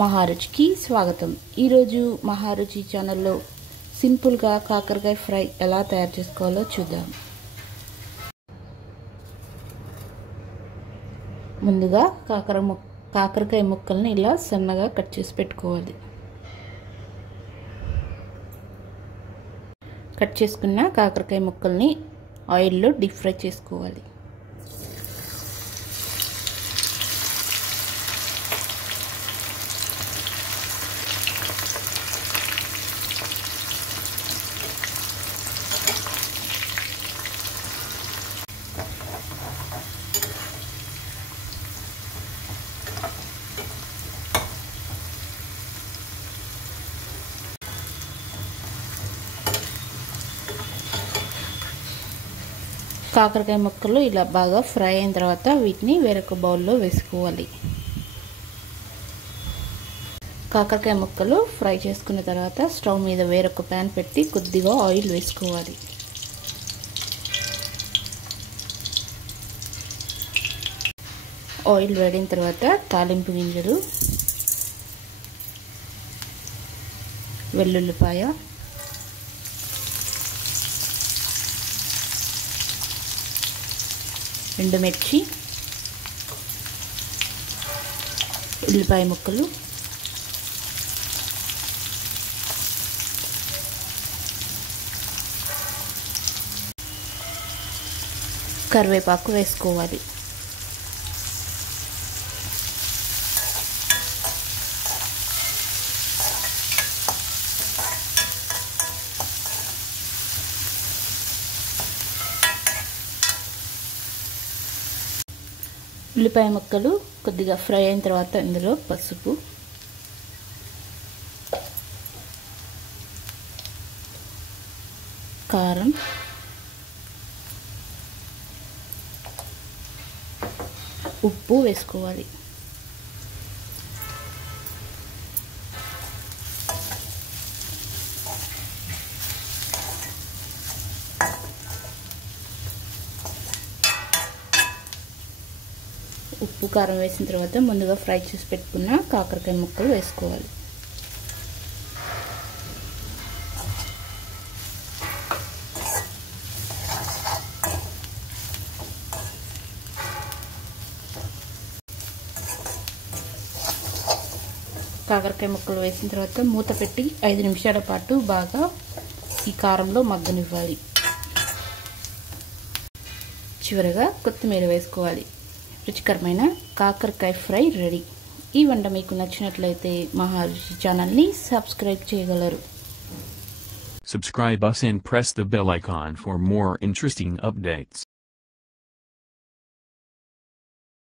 మహారుచికి స్వాగతం. ఈరోజు మహారుచి ఛానల్లో సింపుల్గా కాకరకాయ ఫ్రై ఎలా తయారు చేసుకోవాలో చూద్దాం. ముందుగా కాకరకాయ ముక్కల్ని ఇలా సన్నగా కట్ చేసి పెట్టుకోవాలి. కట్ చేసుకున్న కాకరకాయ ముక్కల్ని ఆయిల్లో డీప్ ఫ్రై చేసుకోవాలి. కాకరకాయ ముక్కలు ఇలా బాగా ఫ్రై అయిన తర్వాత వీటిని వేరొక బౌల్లో వేసుకోవాలి. కాకరకాయ ముక్కలు ఫ్రై చేసుకున్న తర్వాత స్టవ్ మీద వేరొక ప్యాన్ పెట్టి కొద్దిగా ఆయిల్ వేసుకోవాలి. ఆయిల్ వేడిన తర్వాత తాలింపు గింజలు, వెల్లుల్లిపాయ, ఎండుమిర్చి, ఉల్లిపాయ ముక్కలు, కరివేపాకు వేసుకోవాలి. ఉల్లిపాయ ముక్కలు కొద్దిగా ఫ్రై అయిన తర్వాత ఇందులో పసుపు, కారం, ఉప్పు వేసుకోవాలి. ఉప్పు కారం వేసిన తర్వాత ముందుగా ఫ్రై చేసి పెట్టుకున్న కాకరకాయ ముక్కలు వేసుకోవాలి. కాకరకాయ ముక్కలు వేసిన తర్వాత మూత పెట్టి 5 నిమిషాల పాటు బాగా ఈ కారంలో మగ్గనివ్వాలి. చివరగా కొత్తిమీర వేసుకోవాలి. రుచికరమైన కాకరకాయ ఫ్రై రెడీ. ఈ వంట మీకు నచ్చినట్లయితే మహారుచి ఛానల్ని సబ్స్క్రైబ్ చేయగలరు. Subscribe us and press the bell icon for more interesting updates.